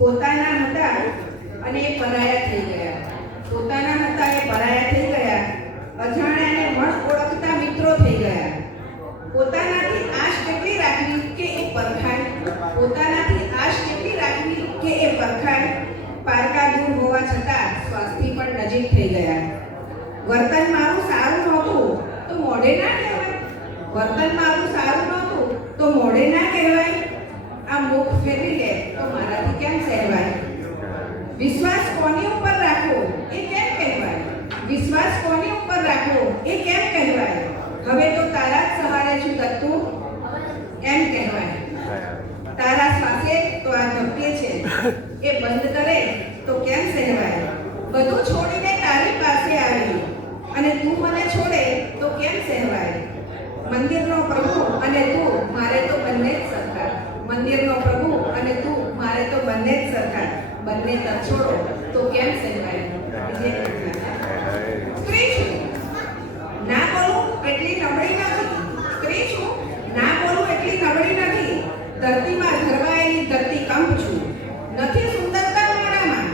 પોતાના હતા અને એ પરાયા થઈ ગયા. પોતાના હતા એ પરાયા થઈ ગયા. અજાણ્યાને મન ઓળખતા મિત્રો થઈ ગયા. પોતાનાથી આશ કેટલી રાખવી કે એ પરખાય. પોતાનાથી આશ કેટલી રાખવી કે એ પરખાય. પારકા દૂર હોવા છતાં સ્વાસ્થ્ય પણ નજીક થઈ ગયા. વર્તન મારું સારું નહોતું તો મોઢે ના કહેવાય. વર્તન મારું સારું નહોતું તો મોઢે ના કહેવાય. આ મુખ ફેરવી લે તો મારાથી કેમ સહેવાય. વિશ્વાસ કોની ઉપર રાખવો એ કેમ કહેવાય. વિશ્વાસ કોની ઉપર રાખવો એ કેમ કહેવાય. હવે તો તારા જ સહારે છું તત્તું એમ કહેવાય. તારા શ્વાસે તો આ ધબકે છે એ બંધ કરે તો કેમ સહેવાય. બધું છોડીને તારી પાસે આવી અને તું મને છોડે તો કેમ સહેવાય. મંદિરનો પ્રભુ અને તું મારે તો બંને જ સરખા. મંદિરનો પ્રભુ અને તું મારે તો બંને જ સરખા. બંને તરછોડો તો કેમ સહેવાય. સ્ત્રી છું ના બોલું એટલી નબળી નથી. સ્ત્રી છું ના બોલું એટલી નબળી નથી. ધરતીમાં ધરવાયેલી ધરતી કંપ છું. નથી સુંદરતા મારામાં,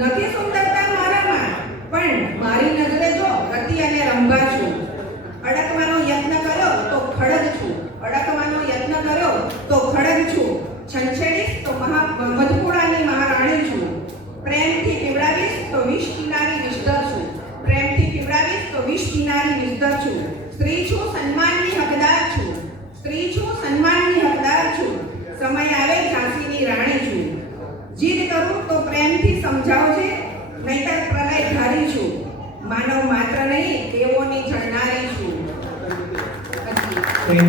નથી સુંદરતા મારામાં, પણ મારી નજરે જો રતિ અને રંભા છું. અડકવાનો યત્ન કર્યો તો ખડગ છું. અડકવાનો યત્ન કર્યો તો ખડગ છું. છંછેડીશ તો મધપુરાની મહારાણી છું. પ્રેમથી પીવડાવીશ તો વિષ પીનારી વિષધર છું. પ્રેમથી પીવડાવીશ તો વિષ પીનારી વિષધર છું. સ્ત્રી છું સન્માનની હકદાર છું. સ્ત્રી છું સન્માનની હકદાર છું. સમય આવે ઝાંસીની રાણી છું. જીદ કરું તો પ્રેમથી સમજાવજે, નહીતર પ્રલય ધારી છું. માનવ માત્ર નહીં દેવોની જણનારી